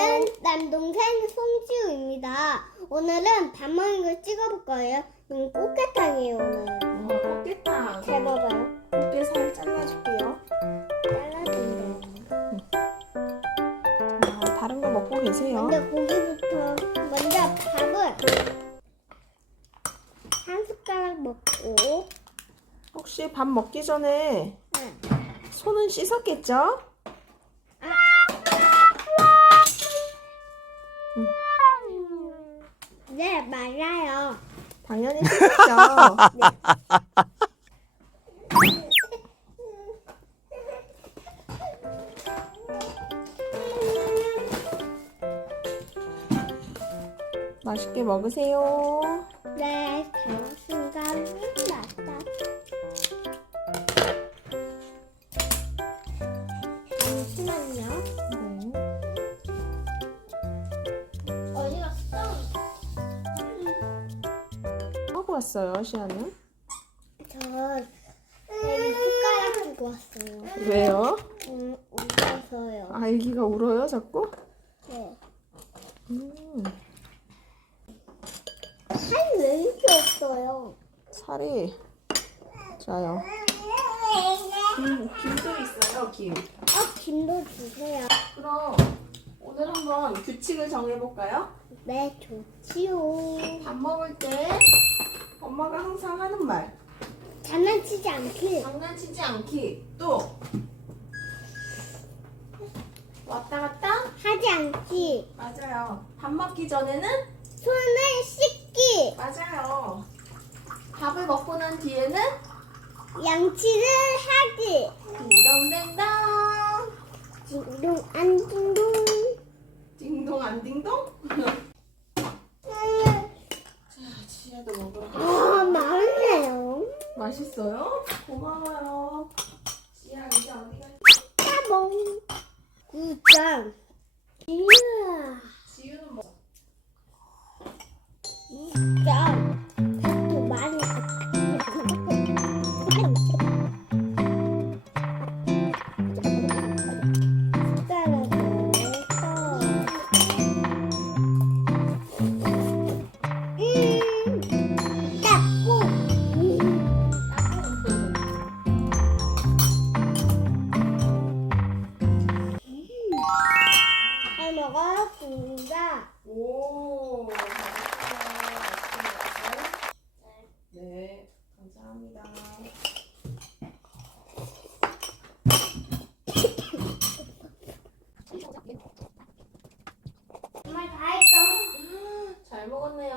저는 남동생 송지우입니다. 오늘은 밥 먹는 걸 찍어볼 거예요. 이건 꽃게탕이에요, 오늘. 우와, 꽃게탕. 잘 먹어요. 꽃게 살 잘라줄게요. 잘라준대요. 아, 다른 거 먹고 계세요. 근데 고기부터, 먼저 밥을 한 숟가락 먹고. 혹시 밥 먹기 전에 응. 손은 씻었겠죠? 네 맞아요. 당연히 씻었죠. 맛있게 먹으세요. 네, 잘 먹습니다. 음, 맛있다. 왔어요, 시아는? 저 여기 숟가락 들고 왔어요. 왜요? 음, 울어서요. 아이기가 울어요, 자꾸? 네. 음, 살이 왜 이렇게 없어요? 살이. 자요. 김, 김도 있어요, 김. 어, 김도 주세요. 그럼 오늘 한번 규칙을 정해볼까요? 네, 좋지요. 밥 먹을 때 엄마가 항상 하는 말. 장난치지 않기. 장난치지 않기. 또 왔다 갔다. 하지 않기. 맞아요. 밥 먹기 전에는 손을 씻기. 맞아요. 밥을 먹고 난 뒤에는 양치를 하기. 딩동댕동. 딩동 안딩동. 딩동 안 딩동? 자, 지혜도 먹으러. 아, 맛있네요. 맛 있어요? 고마워요. 지혜야 이제 어디 가? 따봉. 구장. 이야. 잘 먹었습니다. 오, 잘했어요. 네, 감사합니다. 정말 다 했어. 잘 먹었네요.